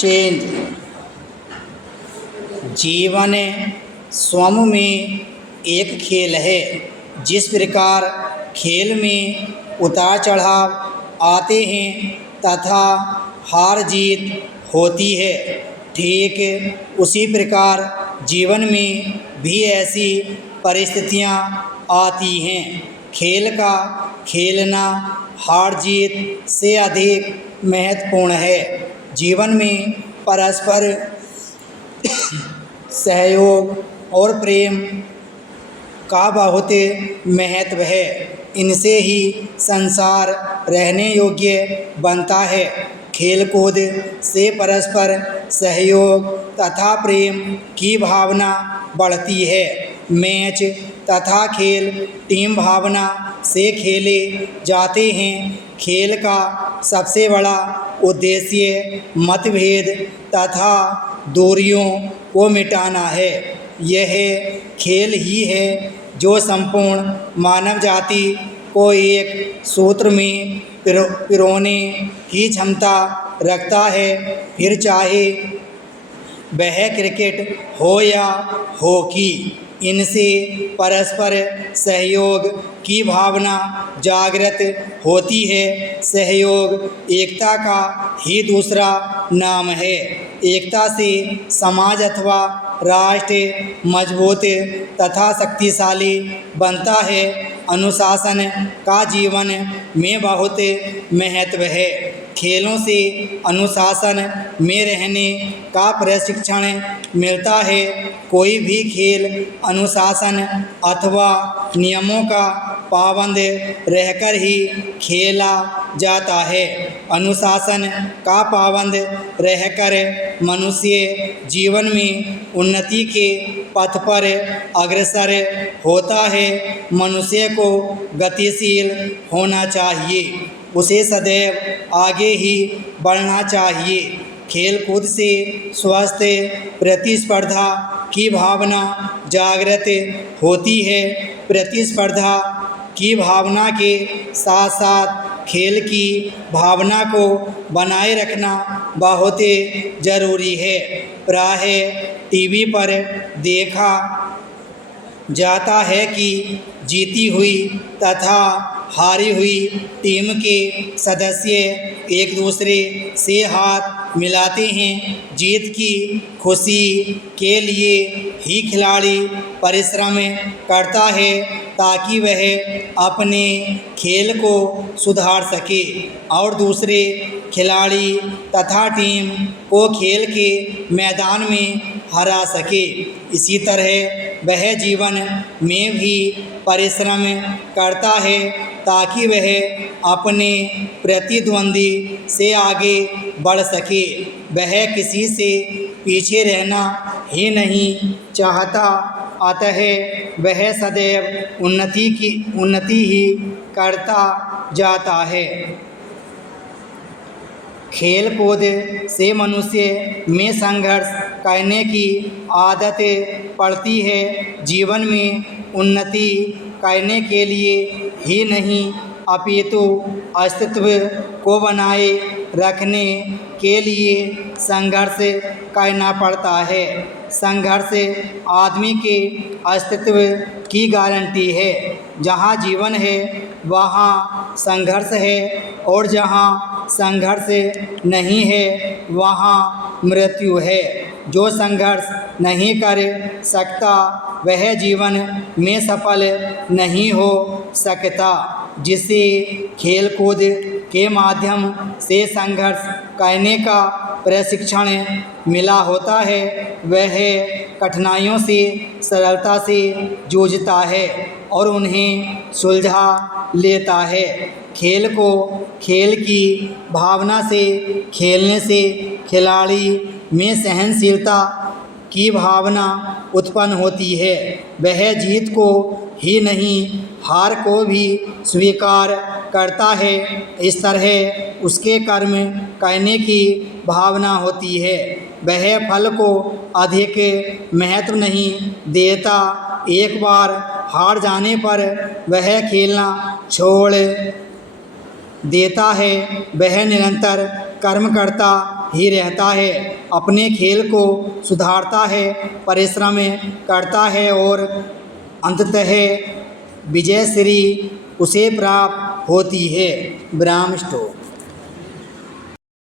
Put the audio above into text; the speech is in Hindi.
चेंज। जीवन स्वयं में एक खेल है। जिस प्रकार खेल में उतार चढ़ाव आते हैं तथा हार जीत होती है, ठीक उसी प्रकार जीवन में भी ऐसी परिस्थितियां आती हैं। खेल का खेलना हार जीत से अधिक महत्वपूर्ण है। जीवन में परस्पर सहयोग और प्रेम का बहुत महत्व है। इनसे ही संसार रहने योग्य बनता है। खेलकूद से परस्पर सहयोग तथा प्रेम की भावना बढ़ती है। मैच तथा खेल टीम भावना से खेले जाते हैं। खेल का सबसे बड़ा उद्देश्य मतभेद तथा दूरियों को मिटाना है। यह खेल ही है जो संपूर्ण मानव जाति को एक सूत्र में पिरोने की क्षमता रखता है। फिर चाहे वह क्रिकेट हो या हॉकी, इनसे परस्पर सहयोग की भावना जागृत होती है। सहयोग एकता का ही दूसरा नाम है। एकता से समाज अथवा राष्ट्र मजबूत तथा शक्तिशाली बनता है। अनुशासन का जीवन में बहुत महत्व है। खेलों से अनुशासन में रहने का प्रशिक्षण मिलता है। कोई भी खेल अनुशासन अथवा नियमों का पाबंद रहकर ही खेला जाता है। अनुशासन का पाबंद रहकर मनुष्य जीवन में उन्नति के पथ पर अग्रसर होता है। मनुष्य को गतिशील होना चाहिए, उसे सदैव आगे ही बढ़ना चाहिए। खेलकूद से स्वस्थ प्रतिस्पर्धा की भावना जागृत होती है। प्रतिस्पर्धा की भावना के साथ साथ खेल की भावना को बनाए रखना बहुत ज़रूरी है। प्रायः टीवी पर देखा जाता है कि जीती हुई तथा हारी हुई टीम के सदस्य एक दूसरे से हाथ मिलाते हैं। जीत की खुशी के लिए ही खिलाड़ी परिश्रम करता है ताकि वह अपने खेल को सुधार सके और दूसरे खिलाड़ी तथा टीम को खेल के मैदान में हरा सके। इसी तरह वह जीवन में भी परिश्रम करता है ताकि वह अपने प्रतिद्वंदी से आगे बढ़ सके। वह किसी से पीछे रहना ही नहीं चाहता, अतः वह सदैव उन्नति ही करता जाता है। खेल कूद से मनुष्य में संघर्ष करने की आदत पड़ती है। जीवन में उन्नति करने के लिए ही नहीं अपितु अस्तित्व को बनाए रखने के लिए संघर्ष करना पड़ता है। संघर्ष आदमी के अस्तित्व की गारंटी है। जहाँ जीवन है वहाँ संघर्ष है और जहाँ संघर्ष नहीं है वहाँ मृत्यु है। जो संघर्ष नहीं कर सकता वह जीवन में सफल नहीं हो सकता। जिसे खेलकूद के माध्यम से संघर्ष करने का प्रशिक्षण मिला होता है, वह कठिनाइयों से सरलता से जूझता है और उन्हें सुलझा लेता है। खेल को खेल की भावना से खेलने से खिलाड़ी में सहनशीलता की भावना उत्पन्न होती है। वह जीत को ही नहीं हार को भी स्वीकार करता है। इस तरह उसके कर्म करने की भावना होती है। वह फल को अधिक महत्व नहीं देता। एक बार हार जाने पर वह खेलना छोड़ देता है। वह निरंतर कर्म करता ही रहता है, अपने खेल को सुधारता है, परिश्रम करता है और अंततः विजय श्री उसे प्राप्त होती है। ब्राह्म स्टोर।